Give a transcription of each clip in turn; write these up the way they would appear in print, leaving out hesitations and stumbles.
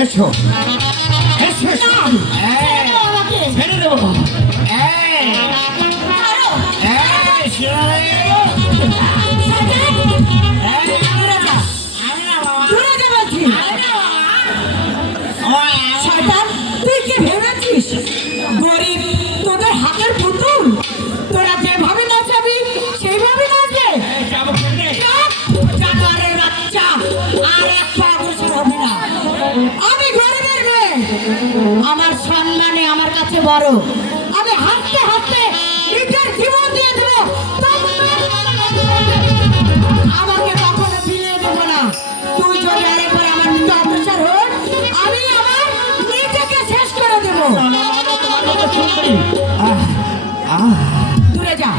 এসো এসো ছেড়ে দেবো গরিব তোদের হাতের পুতুল, তোরা যেভাবে নাচাবি সেইভাবে নাচবে। জানোয়ারের বাচ্চা, আর এক পা অগ্রসর হবে না। আমি গরিবের মেয়ে, আমার সম্মানে আমার কাছে বড়। আমি হাঁটতে হাঁটতে নিজের জীবন দিয়ে দেবো, আমাকে কখনো ফিরিয়ে দেবো না। তুই যদি আরেকবার আমার নিচে অগ্রসর হোক, আমি আমার নিজেকে শেষ করে দেবো। দূরে যা,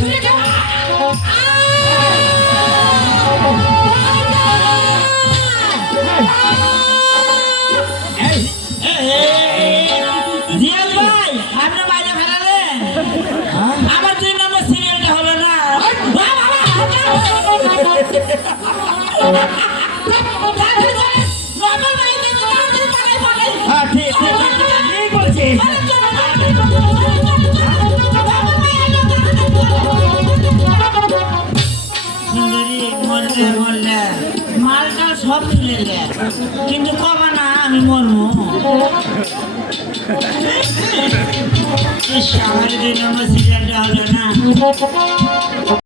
দূরে যা। আমার 2 নম্বর সিরিয়ালটা হলো না। মালটা সব মিলে কিন্তু কমা না, আমি মরবো। আমার 2 নম্বর সিরিয়ালটা হলো না।